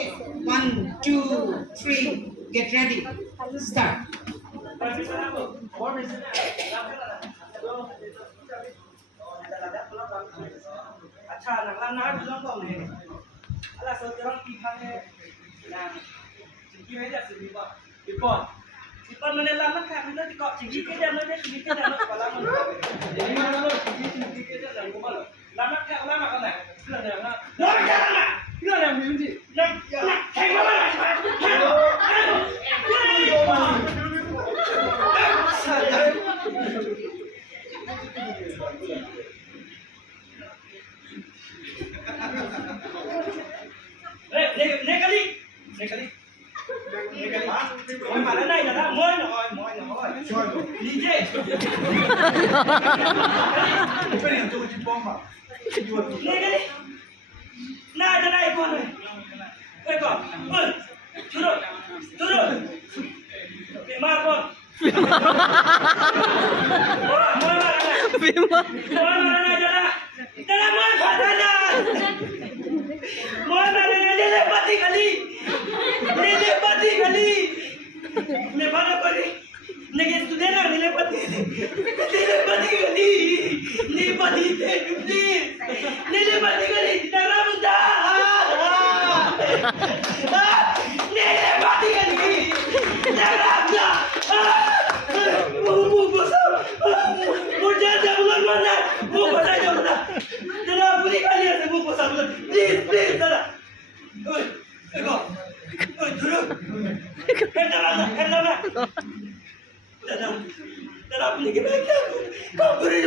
Okay. 1, 2, 3. Get ready. Start. अच्छा नगला ना बिलोंग को ने अला सो तेरा की खाने ना चिंकी में जा सिबी बा इपन मैंने ला ना खा मैंने को चिंकी के जा मैंने चिंकी के जा ना पला मन ये मानो लो चिंकी के जा ना को मालो ला ना खा ला ना का ना ला ना ला ना ला ना मी जी ना थे मा Ôi mà đến đây là đã mới rồi. Đi chứ. Cái này tôi chụp bom mà. Đi đi. Này ra đây con này. Đây con. Ơi. Chú rồi. Chú rồi. Để ma con. Mới mà đây này. Mới mà đây này. Đây là mới phải đây này. Mới mà đây này lên bắt đi cả đi. Nilepati kali. Nebana kali. Nege studena nilepati. Nilepati kali. Nilepati please. Nilepati kali. Naramda. Nilepati kali. Naramda. Mu bosa. Mu jaja bulan mana? Mu bosa jaja. Dana puri kali ase mu bosa bulan. Please dana. Oi. Eko. Oi, dulu. Kenapa? Udah, apni ke baik aku. Kau beri